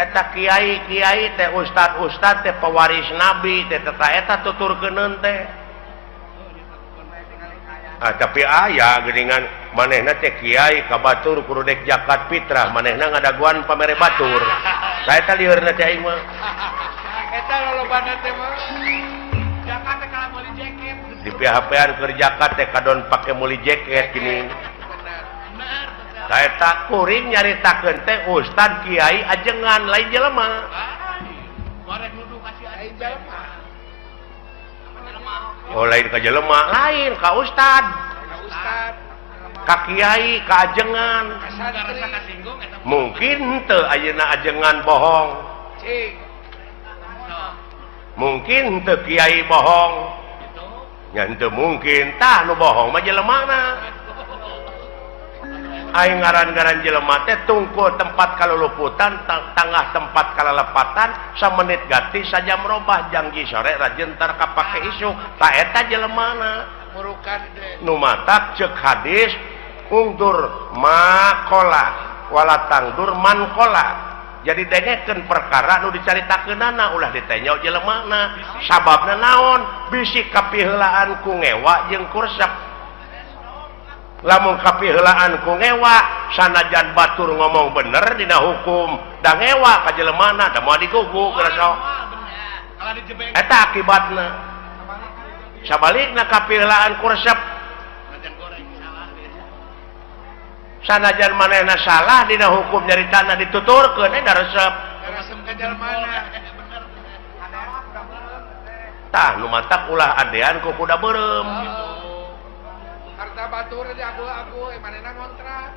eta kiai-kiai teh ustad-ustad teh pewaris nabi teh eta tuturkeun teh. Tapi aya geuningan manehna teh kiai ka batur kudu dek zakat fitrah, manehna ngadaguan pamere batur. Saya teh liurna teh aing mah. Eta lolobana teh mah. Zakat teh kala meuli jaket. Di PHP-an keur zakat teh kadon pake meuli jaket gini. Saya tak kuring nyaritakeun teh ustad kiai ajengan lain jelema. Goreng nuduh kasih lain jelema. Oh lain ka jelema, lain ka ustad. Ka kiai, ka ajengan. Mungkin teu ayeuna ajengan bohong. Mungkin teu kiai bohong. Nya henteu mungkin tah nu bohong mah jelemana. Aing ngaran-ngaran jelema teh tungkul tempat kaluluputan tangah tempat kalalepatan samenit ganti saja merubah janji sore rajentar kapake isu tak eta jelemana murukan nu matak cek hadis ungdur makola wala tangdur mankola jadi dengekeun perkara nu dicaritakeunana ulah ditanya jelemana sababna naon bisi kapiheulaan ku ngewa jeung kursep lamun kapiheulaan ku ngewa sanajan batur ngomong bener dina hukum da ngewa ka jelemana da moal diguguk geura eta akibatna sabalikna kapiheulaan kursep sanajan manehna salah dina hukum nyaritana dituturkeun da resep ka jelemana tah nu matak ulah adean ku kuda beureum harta batur aja aku manehna ngontrak.